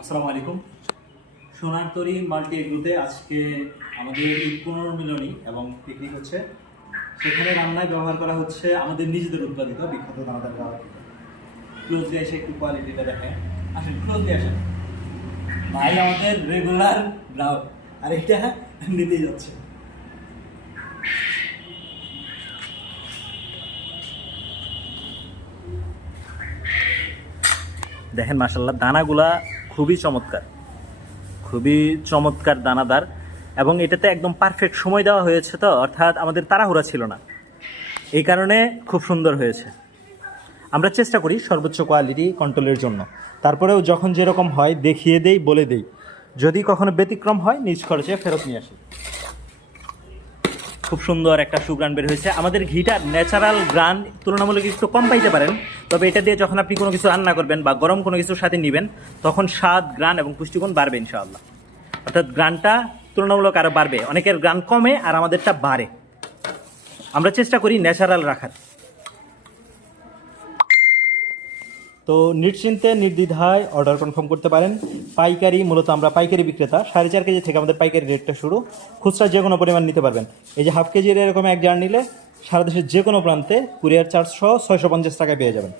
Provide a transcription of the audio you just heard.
আসসালামু আলাইকুম। সোনার তরী মাল্টি এগ্রোতে আজকে আমাদের ঈদ পুনর্মিলনী এবং পিকনিক হচ্ছে। সেখানে রান্নায় ব্যবহার করা হচ্ছে আমাদের নিজেদের উৎপাদিত বিখ্যাত দানাদার গাওয়া। ক্লোজলি এসে একটু কোয়ালিটিটা দেখেন। আসেন ক্লোজলি আসেন। ভাই আমাদের রেগুলার গ্রাহক, আর এটা নিতেই যাচ্ছে। দেখেন মাশাআল্লাহ, দানাগুলা খুবই চমৎকার, খুবই চমৎকার দানাদার, এবং এটাতে একদম পারফেক্ট সময় দেওয়া হয়েছে। তো অর্থাৎ আমাদের তাড়াহুড়া ছিল না, এই কারণে খুব সুন্দর হয়েছে। আমরা চেষ্টা করি সর্বোচ্চ কোয়ালিটি কন্ট্রোলের জন্য, তারপরেও যখন যেরকম হয় দেখিয়ে দেই, বলে দেই। যদি কখনো ব্যতিক্রম হয় নিজ খরচে ফেরত নিয়ে আসি। খুব সুন্দর একটা সুগ্রান বের হয়েছে। আমাদের ঘিটার ন্যাচারাল গ্রান তুলনামূলক একটু কম পাইতে পারেন, তবে এটা দিয়ে যখন আপনি কোনো কিছু রান্না করবেন বা গরম কোনো কিছুর সাথে নেবেন, তখন স্বাদ, গ্রান এবং পুষ্টিগুণ বাড়বে ইনশাআল্লাহ। অর্থাৎ গ্রানটা তুলনামূলক আরও বাড়বে, অনেকের গ্রান কমে আর আমাদেরটা বাড়ে। আমরা চেষ্টা করি ন্যাচারাল রাখার। তো নিশ্চিন্তে নির্দ্বিধায় অর্ডার কনফার্ম করতে পারেন। পাইকারি, মূলত আমরা পাইকারি বিক্রেতা। 4.5 কেজি থেকে আমাদের পাইকারি রেটটা শুরু। খুচরা যে কোনো পরিমাণ নিতে পারবেন। এই যে হাফ কেজির এরকম এক জার নিলে সারা দেশের যে কোনো প্রান্তে কুরিয়ার চার্জ সহ 650 টাকায় পেয়ে যাবেন।